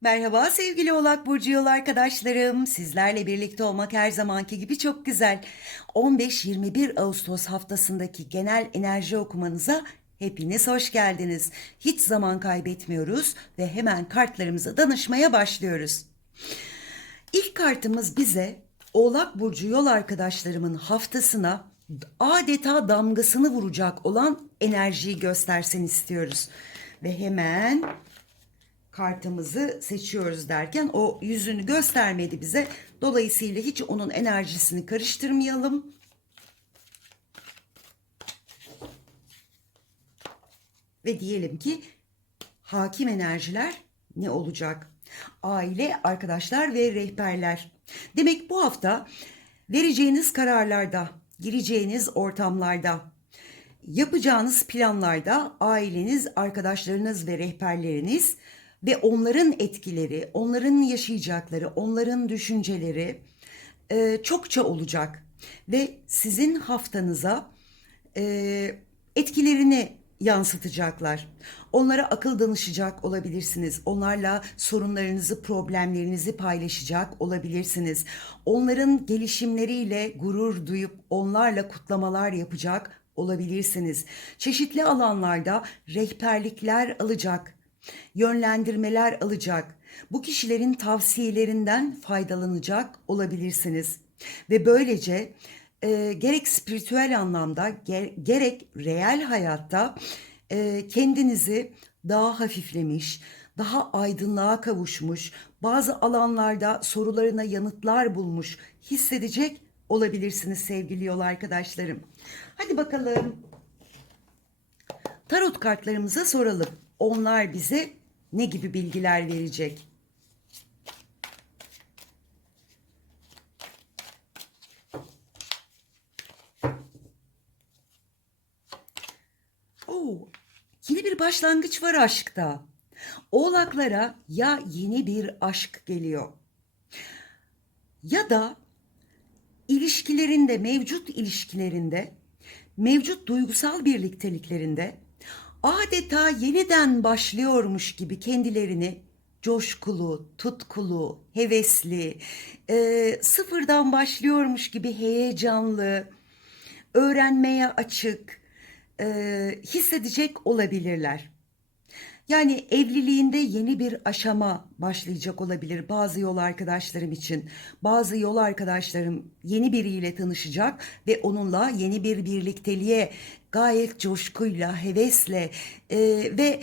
Merhaba sevgili Oğlak Burcu yol arkadaşlarım. Sizlerle birlikte olmak her zamanki gibi çok güzel. 15-21 Ağustos haftasındaki genel enerji okumanıza hepiniz hoş geldiniz. Hiç zaman kaybetmiyoruz ve hemen kartlarımıza danışmaya başlıyoruz. İlk kartımız bize Oğlak Burcu yol arkadaşlarımın haftasına adeta damgasını vuracak olan enerjiyi göstersin istiyoruz. Ve hemen kartımızı seçiyoruz derken o yüzünü göstermedi bize. Dolayısıyla hiç onun enerjisini karıştırmayalım. Ve diyelim ki hakim enerjiler ne olacak? Aile, arkadaşlar ve rehberler. Demek bu hafta vereceğiniz kararlarda, gireceğiniz ortamlarda, yapacağınız planlarda aileniz, arkadaşlarınız ve rehberleriniz ve onların etkileri, onların yaşayacakları, onların düşünceleri e, çokça olacak ve sizin haftanıza e, etkilerini yansıtacaklar. Onlara akıl danışacak olabilirsiniz. Onlarla sorunlarınızı, problemlerinizi paylaşacak olabilirsiniz. Onların gelişimleriyle gurur duyup onlarla kutlamalar yapacak olabilirsiniz. Çeşitli alanlarda rehberlikler alacak, yönlendirmeler alacak. Bu kişilerin tavsiyelerinden faydalanacak olabilirsiniz. Ve böylece e, gerek spiritüel anlamda ger- gerek reel hayatta e, kendinizi daha hafiflemiş, daha aydınlığa kavuşmuş, bazı alanlarda sorularına yanıtlar bulmuş hissedecek olabilirsiniz sevgili yol arkadaşlarım. Hadi bakalım. Tarot kartlarımıza soralım. Onlar bize ne gibi bilgiler verecek? Oo, yeni bir başlangıç var aşkta. Oğlaklara ya yeni bir aşk geliyor ya da ilişkilerinde, mevcut ilişkilerinde, mevcut duygusal birlikteliklerinde adeta yeniden başlıyormuş gibi kendilerini coşkulu, tutkulu, hevesli, e, sıfırdan başlıyormuş gibi heyecanlı, öğrenmeye açık e, hissedecek olabilirler. Yani evliliğinde yeni bir aşama başlayacak olabilir bazı yol arkadaşlarım için. Bazı yol arkadaşlarım yeni biriyle tanışacak ve onunla yeni bir birlikteliğe gayet coşkuyla, hevesle e, ve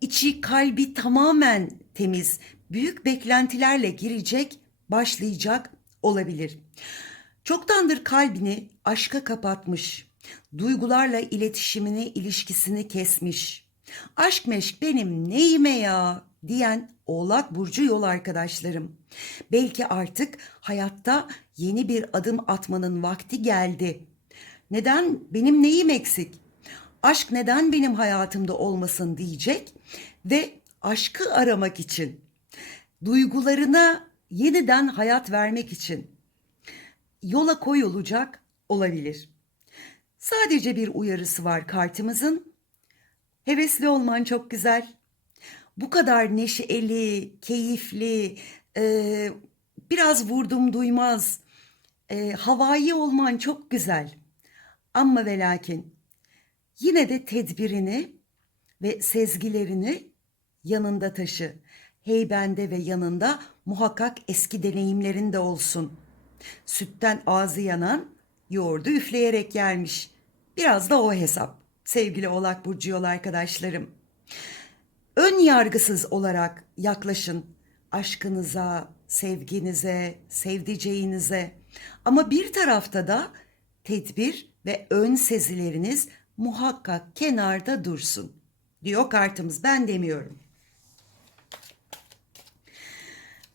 içi kalbi tamamen temiz, büyük beklentilerle girecek, başlayacak olabilir. Çoktandır kalbini aşka kapatmış, duygularla iletişimini, ilişkisini kesmiş. Aşk meşk benim neyime ya diyen Oğlak Burcu yol arkadaşlarım. Belki artık hayatta yeni bir adım atmanın vakti geldi. Neden benim neyim eksik? Aşk neden benim hayatımda olmasın diyecek ve aşkı aramak için, duygularına yeniden hayat vermek için yola koyulacak olabilir. Sadece bir uyarısı var kartımızın. Hevesli olman çok güzel. Bu kadar neşeli, keyifli, e, biraz vurdum duymaz, e, havai olman çok güzel. Ama ve lakin yine de tedbirini ve sezgilerini yanında taşı. Heybende ve yanında muhakkak eski deneyimlerin de olsun. Sütten ağzı yanan yoğurdu üfleyerek yermiş. Biraz da o hesap sevgili Oğlak Burcu yol arkadaşlarım. Ön yargısız olarak yaklaşın aşkınıza, sevginize, sevdiceğinize. Ama bir tarafta da tedbir ve ön sezileriniz muhakkak kenarda dursun. Diyor kartımız ben demiyorum.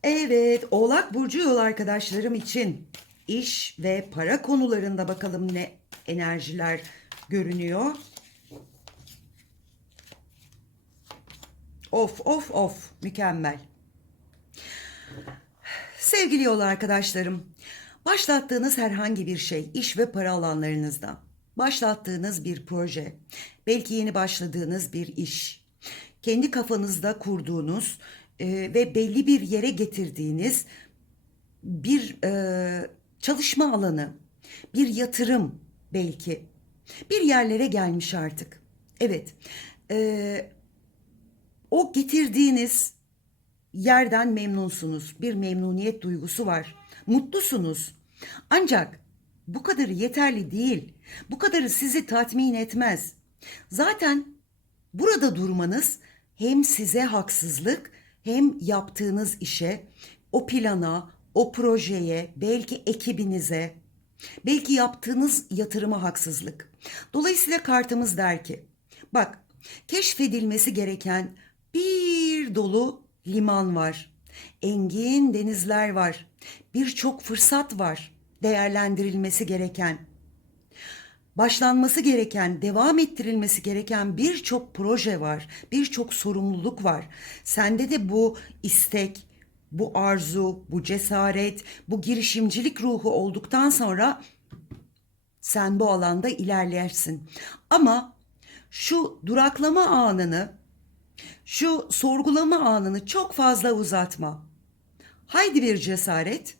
Evet, Oğlak Burcu yol arkadaşlarım için iş ve para konularında bakalım ne enerjiler görünüyor. Of of of mükemmel. Sevgili yol arkadaşlarım, başlattığınız herhangi bir şey, iş ve para alanlarınızda, başlattığınız bir proje, belki yeni başladığınız bir iş, kendi kafanızda kurduğunuz e, ve belli bir yere getirdiğiniz bir e, çalışma alanı, bir yatırım belki. Bir yerlere gelmiş artık. Evet, e, o getirdiğiniz yerden memnunsunuz. Bir memnuniyet duygusu var. Mutlusunuz. Ancak bu kadarı yeterli değil. Bu kadarı sizi tatmin etmez. Zaten burada durmanız hem size haksızlık hem yaptığınız işe, o plana, o projeye, belki ekibinize, belki yaptığınız yatırıma haksızlık. Dolayısıyla kartımız der ki, bak keşfedilmesi gereken bir dolu liman var. Engin denizler var. Birçok fırsat var değerlendirilmesi gereken. Başlanması gereken, devam ettirilmesi gereken birçok proje var, birçok sorumluluk var. Sende de bu istek, bu arzu, bu cesaret, bu girişimcilik ruhu olduktan sonra sen bu alanda ilerlersin. Ama şu duraklama anını, şu sorgulama anını çok fazla uzatma. Haydi bir cesaret,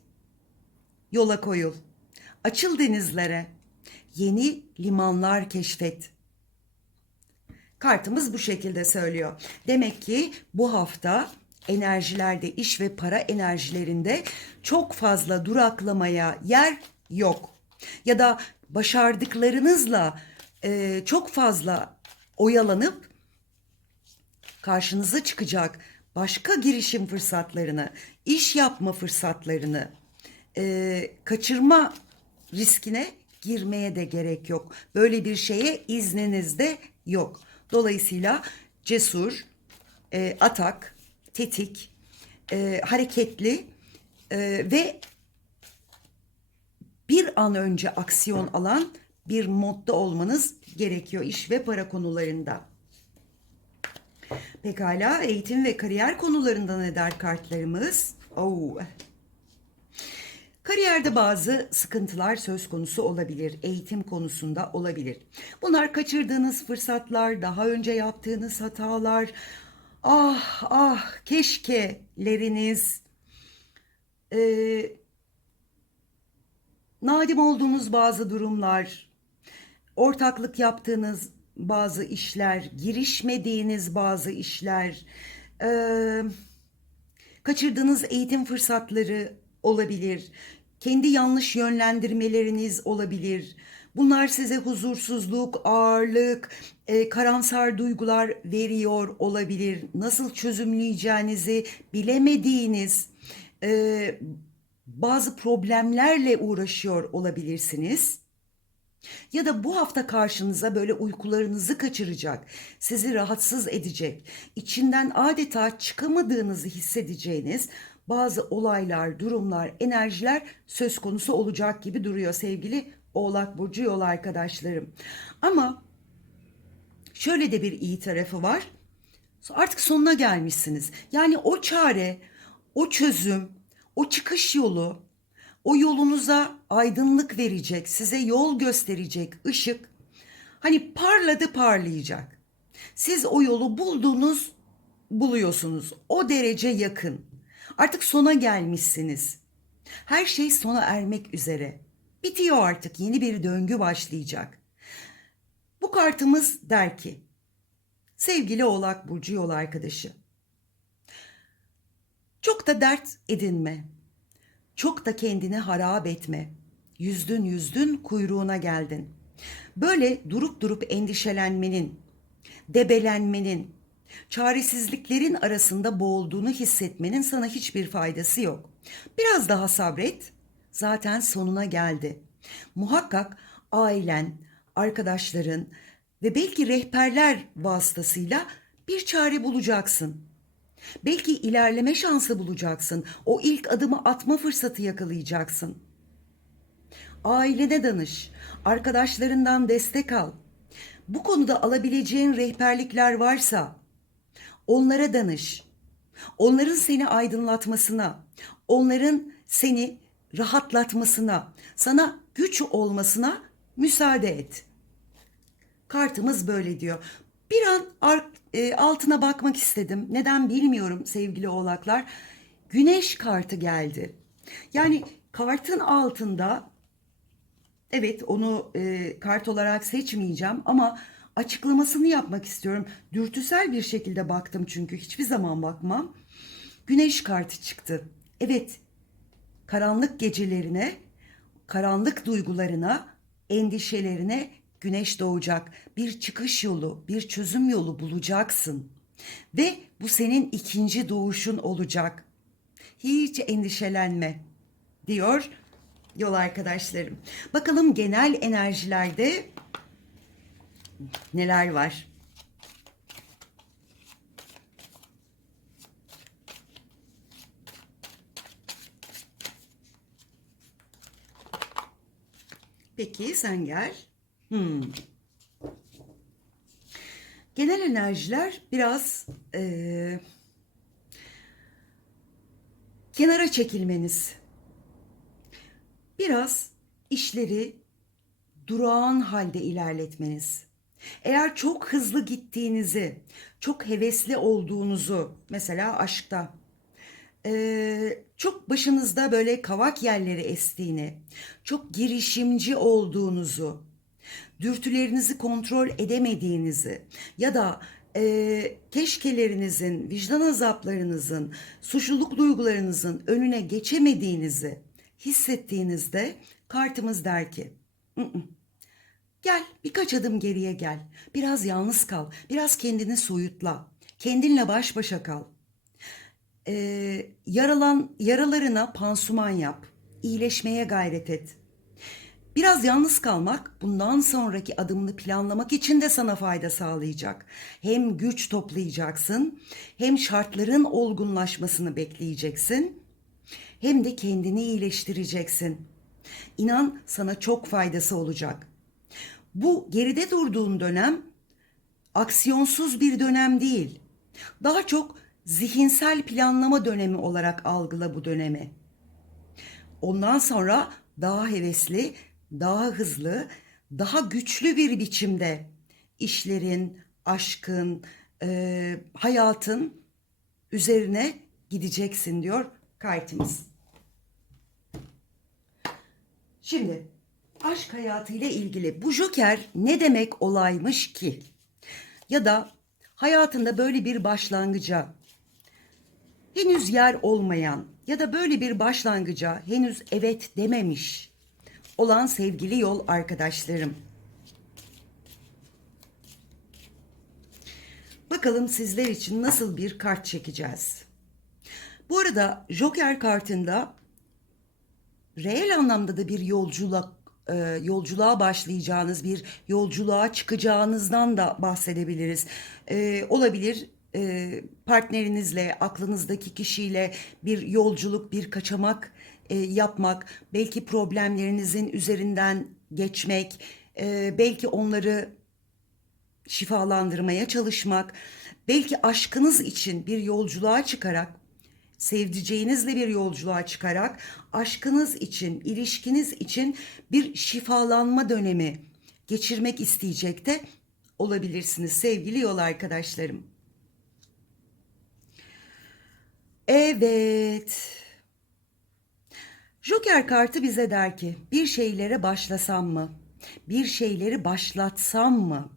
yola koyul. Açıl denizlere, yeni limanlar keşfet. Kartımız bu şekilde söylüyor. Demek ki bu hafta enerjilerde, iş ve para enerjilerinde çok fazla duraklamaya yer yok. Ya da başardıklarınızla e, çok fazla oyalanıp karşınıza çıkacak başka girişim fırsatlarını, iş yapma fırsatlarını e, kaçırma riskine girmeye de gerek yok. Böyle bir şeye izniniz de yok. Dolayısıyla cesur, e, atak, tetik, e, hareketli e, ve bir an önce aksiyon alan bir modda olmanız gerekiyor iş ve para konularında. Pekala eğitim ve kariyer konularında ne der kartlarımız? Oo. Kariyerde bazı sıkıntılar söz konusu olabilir. Eğitim konusunda olabilir. Bunlar kaçırdığınız fırsatlar, daha önce yaptığınız hatalar. Ah ah keşkeleriniz. Ee, nadim olduğunuz bazı durumlar. Ortaklık yaptığınız bazı işler, girişmediğiniz bazı işler. Ee, kaçırdığınız eğitim fırsatları olabilir. Kendi yanlış yönlendirmeleriniz olabilir. Bunlar size huzursuzluk, ağırlık, e, karamsar duygular veriyor olabilir. Nasıl çözümleyeceğinizi bilemediğiniz e, bazı problemlerle uğraşıyor olabilirsiniz. Ya da bu hafta karşınıza böyle uykularınızı kaçıracak, sizi rahatsız edecek, içinden adeta çıkamadığınızı hissedeceğiniz bazı olaylar, durumlar, enerjiler söz konusu olacak gibi duruyor sevgili Oğlak Burcu yol arkadaşlarım. Ama şöyle de bir iyi tarafı var. Artık sonuna gelmişsiniz. Yani o çare, o çözüm, o çıkış yolu, o yolunuza aydınlık verecek, size yol gösterecek ışık hani parladı parlayacak. Siz o yolu buldunuz, buluyorsunuz. O derece yakın. Artık sona gelmişsiniz. Her şey sona ermek üzere. Bitiyor artık. Yeni bir döngü başlayacak. Bu kartımız der ki: Sevgili Oğlak burcu yol arkadaşı. Çok da dert edinme. Çok da kendini harap etme. Yüzdün yüzdün kuyruğuna geldin. Böyle durup durup endişelenmenin, debelenmenin, çaresizliklerin arasında boğulduğunu hissetmenin sana hiçbir faydası yok. Biraz daha sabret. Zaten sonuna geldi. Muhakkak ailen, arkadaşların ve belki rehberler vasıtasıyla bir çare bulacaksın. Belki ilerleme şansı bulacaksın. O ilk adımı atma fırsatı yakalayacaksın. Ailene danış, arkadaşlarından destek al. Bu konuda alabileceğin rehberlikler varsa onlara danış. Onların seni aydınlatmasına, onların seni rahatlatmasına, sana güç olmasına müsaade et. Kartımız böyle diyor. Bir an e, altına bakmak istedim. Neden bilmiyorum sevgili oğlaklar. Güneş kartı geldi. Yani kartın altında evet onu e, kart olarak seçmeyeceğim ama açıklamasını yapmak istiyorum. Dürtüsel bir şekilde baktım çünkü hiçbir zaman bakmam. Güneş kartı çıktı. Evet, karanlık gecelerine, karanlık duygularına, endişelerine güneş doğacak. Bir çıkış yolu, bir çözüm yolu bulacaksın. Ve bu senin ikinci doğuşun olacak. Hiç endişelenme diyor yol arkadaşlarım. Bakalım genel enerjilerde neler var? Peki sen gel. Hmm. Genel enerjiler biraz eee, kenara çekilmeniz. Biraz işleri durağan halde ilerletmeniz. Eğer çok hızlı gittiğinizi, çok hevesli olduğunuzu, mesela aşkta, eee, çok başınızda böyle kavak yerleri estiğini, çok girişimci olduğunuzu, dürtülerinizi kontrol edemediğinizi ya da eee, keşkelerinizin, vicdan azaplarınızın, suçluluk duygularınızın önüne geçemediğinizi hissettiğinizde kartımız der ki, "Mm-mm, Gel birkaç adım geriye gel. Biraz yalnız kal. Biraz kendini soyutla. Kendinle baş başa kal. Ee, yaralan yaralarına pansuman yap. İyileşmeye gayret et. Biraz yalnız kalmak bundan sonraki adımını planlamak için de sana fayda sağlayacak. Hem güç toplayacaksın, hem şartların olgunlaşmasını bekleyeceksin, hem de kendini iyileştireceksin. İnan sana çok faydası olacak. Bu geride durduğun dönem aksiyonsuz bir dönem değil. Daha çok zihinsel planlama dönemi olarak algıla bu dönemi. Ondan sonra daha hevesli, daha hızlı, daha güçlü bir biçimde işlerin, aşkın, e, hayatın üzerine gideceksin diyor kartımız. Şimdi aşk hayatıyla ilgili bu joker ne demek olaymış ki? Ya da hayatında böyle bir başlangıca henüz yer olmayan ya da böyle bir başlangıca henüz evet dememiş olan sevgili yol arkadaşlarım. Bakalım sizler için nasıl bir kart çekeceğiz. Bu arada Joker kartında reel anlamda da bir yolculuk e, yolculuğa başlayacağınız bir yolculuğa çıkacağınızdan da bahsedebiliriz. E, olabilir e, partnerinizle, aklınızdaki kişiyle bir yolculuk, bir kaçamak e, yapmak, belki problemlerinizin üzerinden geçmek, e, belki onları şifalandırmaya çalışmak, belki aşkınız için bir yolculuğa çıkarak sevdiceğinizle bir yolculuğa çıkarak aşkınız için, ilişkiniz için bir şifalanma dönemi geçirmek isteyecek de olabilirsiniz sevgili yol arkadaşlarım. Evet. Joker kartı bize der ki bir şeylere başlasam mı? Bir şeyleri başlatsam mı?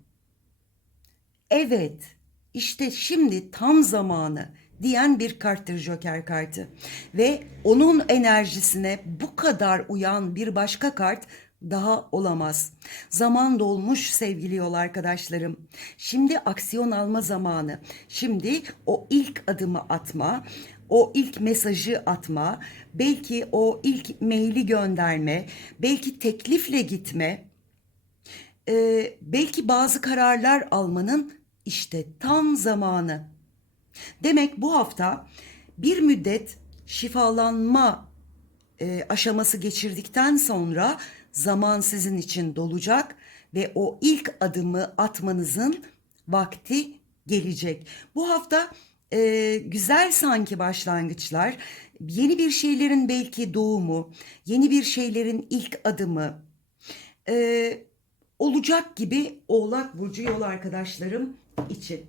Evet. İşte şimdi tam zamanı diyen bir karttır Joker kartı. Ve onun enerjisine bu kadar uyan bir başka kart daha olamaz. Zaman dolmuş sevgili yol arkadaşlarım. Şimdi aksiyon alma zamanı. Şimdi o ilk adımı atma, o ilk mesajı atma, belki o ilk maili gönderme, belki teklifle gitme, ee, belki bazı kararlar almanın işte tam zamanı. Demek bu hafta bir müddet şifalanma e, aşaması geçirdikten sonra zaman sizin için dolacak ve o ilk adımı atmanızın vakti gelecek. Bu hafta e, güzel sanki başlangıçlar, yeni bir şeylerin belki doğumu, yeni bir şeylerin ilk adımı e, olacak gibi Oğlak Burcu yol arkadaşlarım için.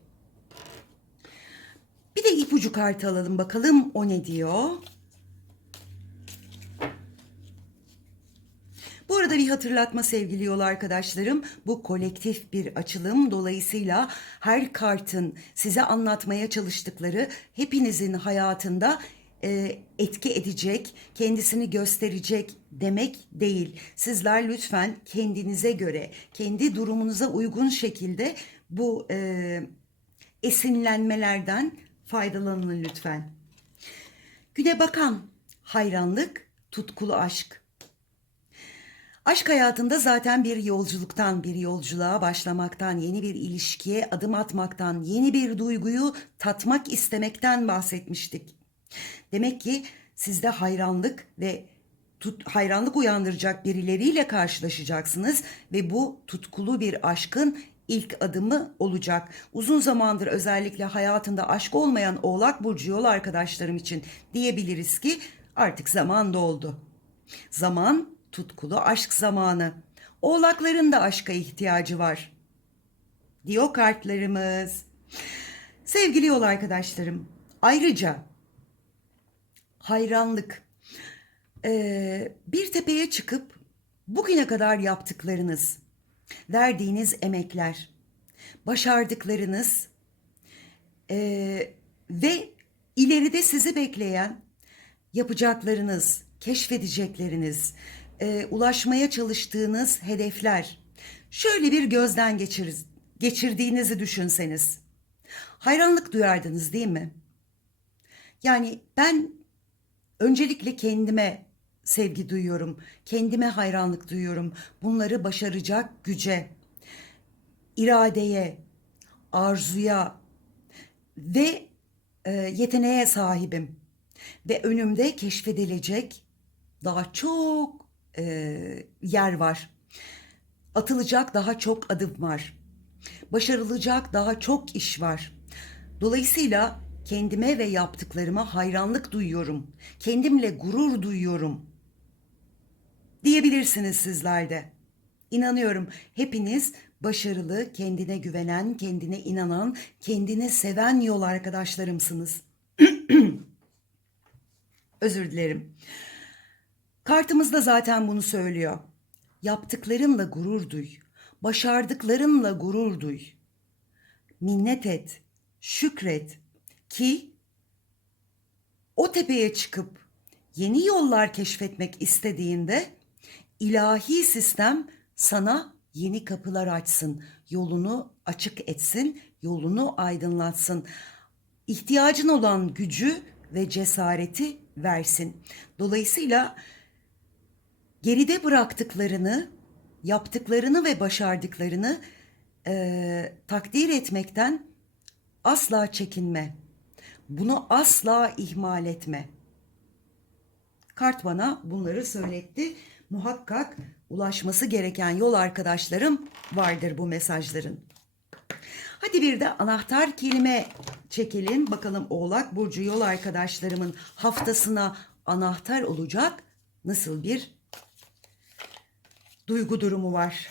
Bir de ipucu kartı alalım bakalım o ne diyor. Bu arada bir hatırlatma sevgili yol arkadaşlarım. Bu kolektif bir açılım. Dolayısıyla her kartın size anlatmaya çalıştıkları hepinizin hayatında e, etki edecek, kendisini gösterecek demek değil. Sizler lütfen kendinize göre, kendi durumunuza uygun şekilde bu e, esinlenmelerden faydalanın lütfen. Güne bakan hayranlık, tutkulu aşk. Aşk hayatında zaten bir yolculuktan, bir yolculuğa başlamaktan, yeni bir ilişkiye adım atmaktan, yeni bir duyguyu tatmak istemekten bahsetmiştik. Demek ki sizde hayranlık ve tut, hayranlık uyandıracak birileriyle karşılaşacaksınız ve bu tutkulu bir aşkın ilk adımı olacak. Uzun zamandır özellikle hayatında aşk olmayan Oğlak Burcu yol arkadaşlarım için diyebiliriz ki artık zaman doldu. Zaman tutkulu aşk zamanı. Oğlakların da aşka ihtiyacı var. Diyor kartlarımız. Sevgili yol arkadaşlarım, ayrıca hayranlık, ee, bir tepeye çıkıp bugüne kadar yaptıklarınız, verdiğiniz emekler, başardıklarınız ee, ve ileride sizi bekleyen yapacaklarınız, keşfedecekleriniz, e, ulaşmaya çalıştığınız hedefler şöyle bir gözden geçir, geçirdiğinizi düşünseniz. Hayranlık duyardınız değil mi? Yani ben öncelikle kendime sevgi duyuyorum, kendime hayranlık duyuyorum. Bunları başaracak güce, iradeye, arzuya ve e, yeteneğe sahibim. Ve önümde keşfedilecek daha çok e, yer var. Atılacak daha çok adım var. Başarılacak daha çok iş var. Dolayısıyla kendime ve yaptıklarıma hayranlık duyuyorum. Kendimle gurur duyuyorum. Diyebilirsiniz sizler de. İnanıyorum hepiniz başarılı, kendine güvenen, kendine inanan, kendini seven yol arkadaşlarımsınız. Özür dilerim. Kartımız da zaten bunu söylüyor. Yaptıklarınla gurur duy. Başardıklarınla gurur duy. Minnet et, şükret ki o tepeye çıkıp yeni yollar keşfetmek istediğinde ilahi sistem sana yeni kapılar açsın, yolunu açık etsin, yolunu aydınlatsın. İhtiyacın olan gücü ve cesareti versin. Dolayısıyla geride bıraktıklarını, yaptıklarını ve başardıklarını e, takdir etmekten asla çekinme. Bunu asla ihmal etme. Kart bana bunları söyletti. Muhakkak ulaşması gereken yol arkadaşlarım vardır bu mesajların. Hadi bir de anahtar kelime çekelim. Bakalım Oğlak Burcu yol arkadaşlarımın haftasına anahtar olacak nasıl bir duygu durumu var.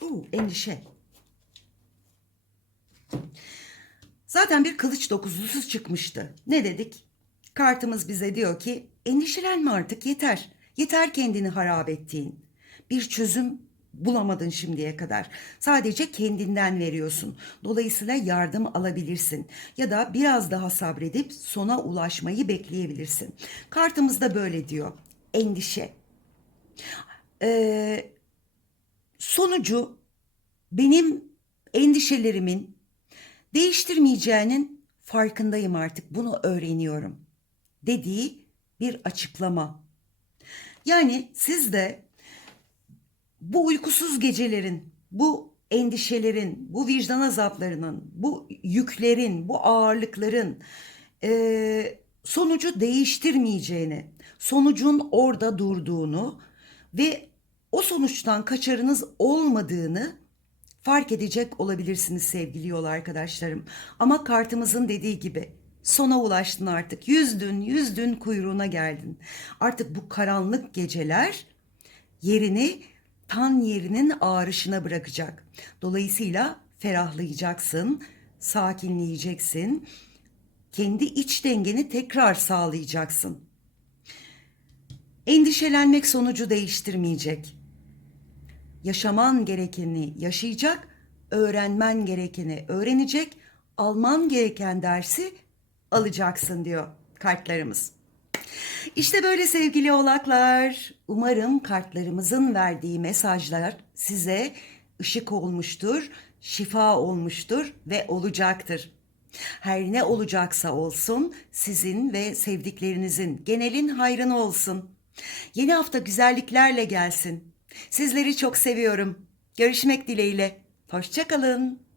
Oo, endişe. Zaten bir kılıç dokuzlusu çıkmıştı. Ne dedik? Kartımız bize diyor ki endişelenme artık yeter. Yeter kendini harap ettiğin. Bir çözüm bulamadın şimdiye kadar. Sadece kendinden veriyorsun. Dolayısıyla yardım alabilirsin. Ya da biraz daha sabredip sona ulaşmayı bekleyebilirsin. Kartımızda böyle diyor. Endişe. Ee, sonucu benim endişelerimin değiştirmeyeceğinin farkındayım artık. Bunu öğreniyorum. Dediği bir açıklama. Yani siz de bu uykusuz gecelerin, bu endişelerin, bu vicdan azaplarının, bu yüklerin, bu ağırlıkların e, sonucu değiştirmeyeceğini, sonucun orada durduğunu ve o sonuçtan kaçarınız olmadığını fark edecek olabilirsiniz sevgili yol arkadaşlarım. Ama kartımızın dediği gibi sona ulaştın artık. Yüzdün, yüzdün kuyruğuna geldin. Artık bu karanlık geceler yerini tan yerinin ağrışına bırakacak. Dolayısıyla ferahlayacaksın, sakinleyeceksin. Kendi iç dengeni tekrar sağlayacaksın. Endişelenmek sonucu değiştirmeyecek. Yaşaman gerekeni yaşayacak, öğrenmen gerekeni öğrenecek, alman gereken dersi alacaksın diyor kartlarımız. İşte böyle sevgili oğlaklar. Umarım kartlarımızın verdiği mesajlar size ışık olmuştur, şifa olmuştur ve olacaktır. Her ne olacaksa olsun sizin ve sevdiklerinizin genelin hayrına olsun. Yeni hafta güzelliklerle gelsin. Sizleri çok seviyorum. Görüşmek dileğiyle. Hoşçakalın.